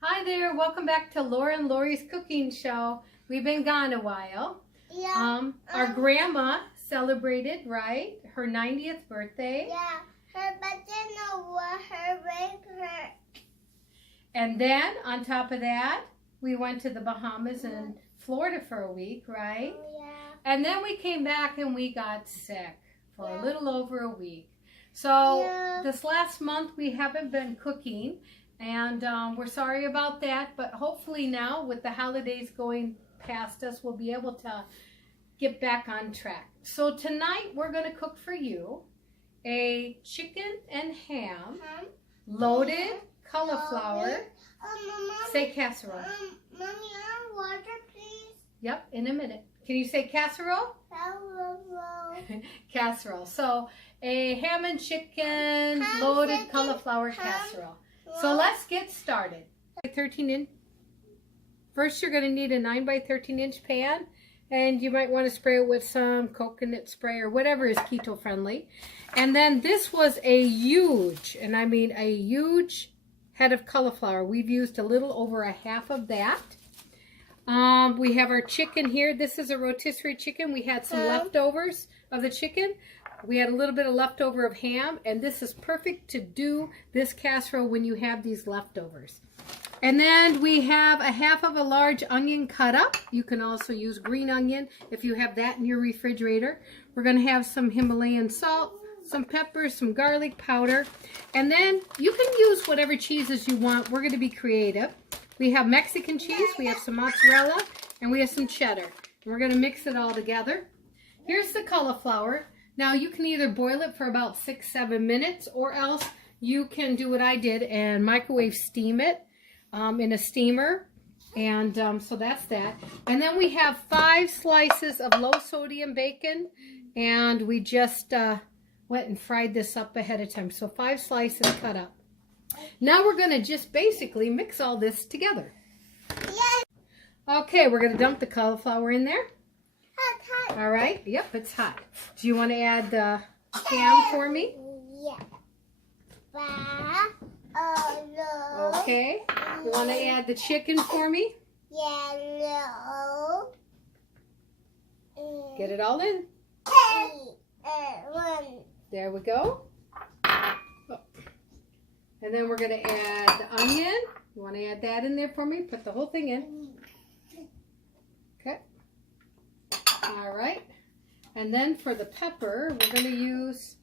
Hi there, welcome back to Laura and Laurie's cooking show. We've been gone a while. Yeah. Our grandma celebrated, right? Her 90th birthday. Yeah. Her birthday her wig, her. And then on top of that, we went to the Bahamas and Florida for a week, right? Oh, yeah. And then we came back and we got sick for a little over a week. So this last month we haven't been cooking. And we're sorry about that, but hopefully now with the holidays going past us, we'll be able to get back on track. So tonight we're going to cook for you a chicken and ham, loaded cauliflower. Say casserole. Mommy, water, please. Yep, in a minute. Can you say casserole? Casserole. So a ham and chicken loaded cauliflower casserole. So let's get started. 13 inch. First, you're going to need a 9 by 13 inch pan, and you might want to spray it with some coconut spray or whatever is keto friendly. And then this was a huge, and I mean a huge head of cauliflower. We've used a little over a half of that. We have our chicken here. This is a rotisserie chicken. We had some leftovers of the chicken. We had a little bit of leftover of ham, and this is perfect to do this casserole when you have these leftovers. And then we have a half of a large onion cut up. You can also use green onion if you have that in your refrigerator. We're going to have some Himalayan salt, some pepper, some garlic powder, and then you can use whatever cheeses you want. We're going to be creative. We have Mexican cheese, we have some mozzarella, and we have some cheddar. And we're going to mix it all together. Here's the cauliflower. Now you can either boil it for about 6-7 minutes, or else you can do what I did and microwave steam it in a steamer. And so that's that. And then we have 5 slices of low sodium bacon, and we just went and fried this up ahead of time. So 5 slices cut up. Now we're going to just basically mix all this together. Okay, we're going to dump the cauliflower in there. Hot. All right. Yep, it's hot. Do you want to add the ham for me? Yeah. Okay. You want to add the chicken for me? Yellow. Get it all in. There we go. Oh. And then we're going to add the onion. You want to add that in there for me? Put the whole thing in. Okay. All right. And then for the pepper, we're going to use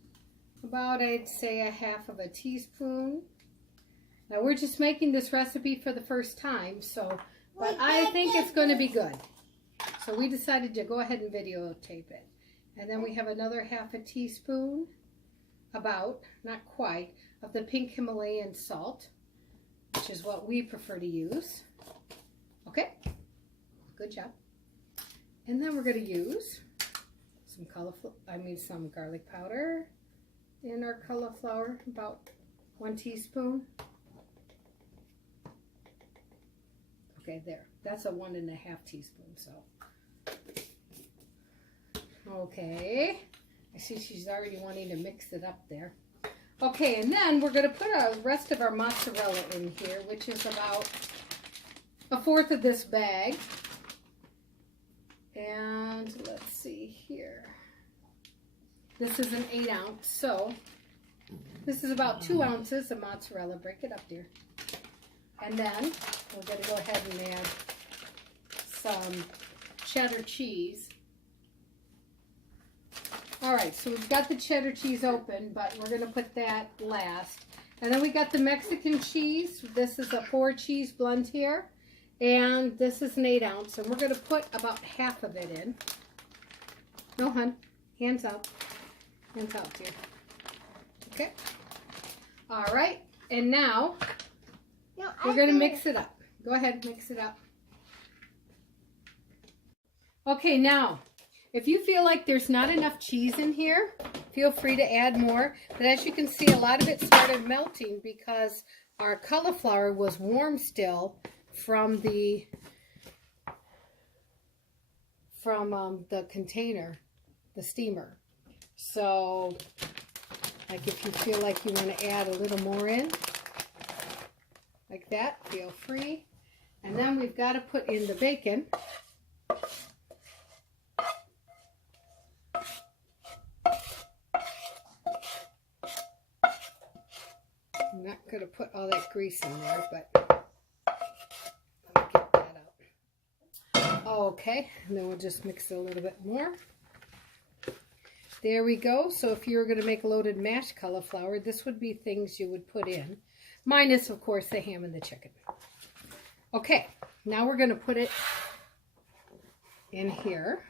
about, I'd say, a half of a teaspoon. Now, we're just making this recipe for the first time, so, but I think it's going to be good. So we decided to go ahead and videotape it. And then we have another half a teaspoon, about, not quite, of the pink Himalayan salt, which is what we prefer to use. Okay, good job. And then we're going to use some garlic powder in our cauliflower, about 1 teaspoon. Okay, there. That's a 1.5 teaspoon, so. Okay. I see she's already wanting to mix it up there. Okay, and then we're going to put the rest of our mozzarella in here, which is about 1/4 of this bag. And let's see here. This is an 8 ounce, so this is about 2 ounces of mozzarella. Break it up, dear. And then we're going to go ahead and add some cheddar cheese. All right, so we've got the cheddar cheese open, but we're going to put that last. And then we got the Mexican cheese. This is a 4 cheese blend here. And this is an 8 ounce. And we're going to put about half of it in. No, hon. Hands out. Hands out, dear. Okay. All right. And now we're going to mix it up. Go ahead, mix it up. Okay, now, if you feel like there's not enough cheese in here, feel free to add more. But as you can see, a lot of it started melting because our cauliflower was warm still from the container, the steamer. So, like if you feel like you want to add a little more in, like that, feel free. And then we've got to put in the bacon. I'm not going to put all that grease in there, but let me get that out. Okay, and then we'll just mix it a little bit more. There we go. So if you were going to make loaded mashed cauliflower, this would be things you would put in. Minus, of course, the ham and the chicken. Okay, now we're going to put it in here.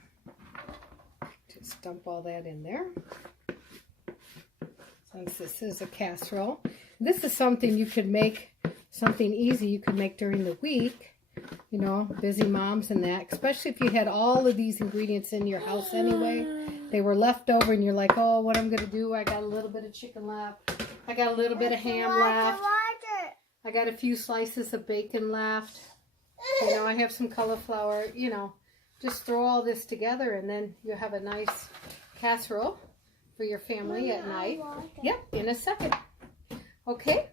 Just dump all that in there. Since this is a casserole. This is something you could make, something easy you could make during the week. You know, busy moms and that. Especially if you had all of these ingredients in your house anyway. They were left over and you're like, oh, what I'm going to do? I got a little bit of chicken left. I got a little bit of ham left. I got a few slices of bacon left. You know, I have some cauliflower. You know, just throw all this together and then you have a nice casserole for your family at night. Yep, in a second. Okay,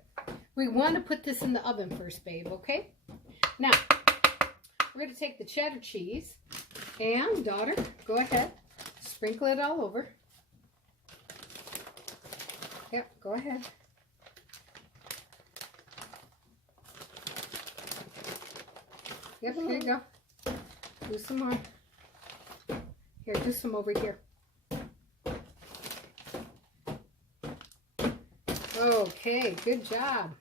we want to put this in the oven first, babe, okay? Now, we're going to take the cheddar cheese and, daughter, go ahead, sprinkle it all over. Yep, go ahead. Yep, here you go. Do some more. Here, do some over here. Okay, good job.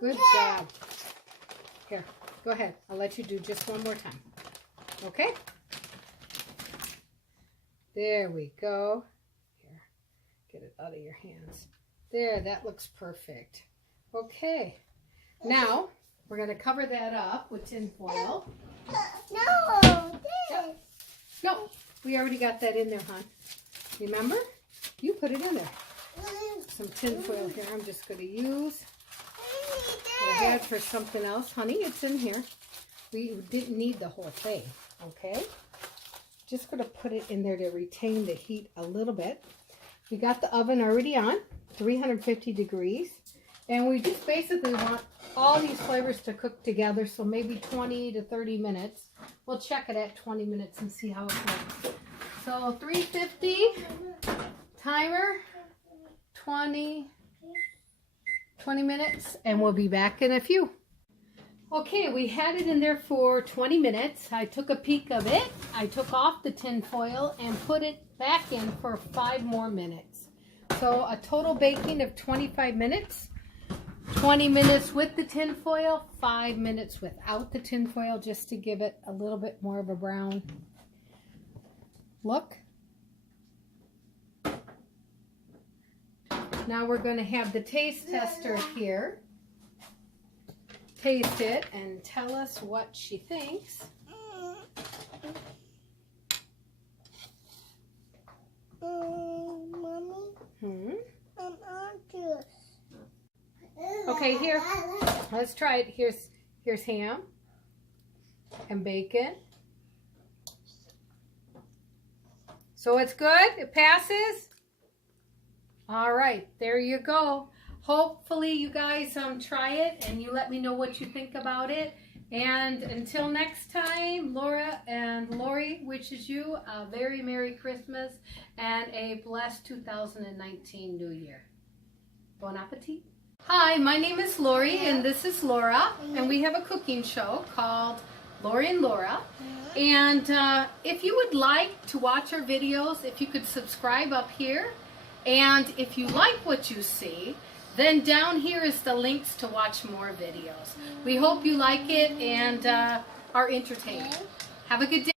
Good job. Here, go ahead. I'll let you do just one more time. Okay? There we go. Here, get it out of your hands. There, that looks perfect. Okay. Now, we're going to cover that up with tin foil. No, Yep. No, we already got that in there, hon. Remember? You put it in there. Some tin foil here. I'm just going to use what I had for something else. Honey, it's in here. We didn't need the whole thing, okay? Just going to put it in there to retain the heat a little bit. We got the oven already on, 350 degrees. And we just basically want all these flavors to cook together, so maybe 20 to 30 minutes. We'll check it at 20 minutes and see how it goes. So 350, timer. 20 minutes, and we'll be back in a few. Okay, we had it in there for 20 minutes. I took a peek of it. I took off the tin foil and put it back in for 5 more minutes. So a total baking of 25 minutes. 20 minutes with the tin foil, 5 minutes without the tin foil, just to give it a little bit more of a brown look. Now we're going to have the taste tester here. Taste it and tell us what she thinks. Mommy, I'm anxious. Okay, here. Let's try it. Here's ham and bacon. So it's good? It passes? All right, there you go. Hopefully you guys try it and you let me know what you think about it. And until next time, Laura and Laurie wishes you a very Merry Christmas and a blessed 2019 New Year. Bon appetit. Hi, my name is Laurie and this is Laura, and we have a cooking show called Laurie and Laura. And if you would like to watch our videos, if you could subscribe up here. And if you like what you see, then down here is the links to watch more videos. We hope you like it and are entertained. Have a good day.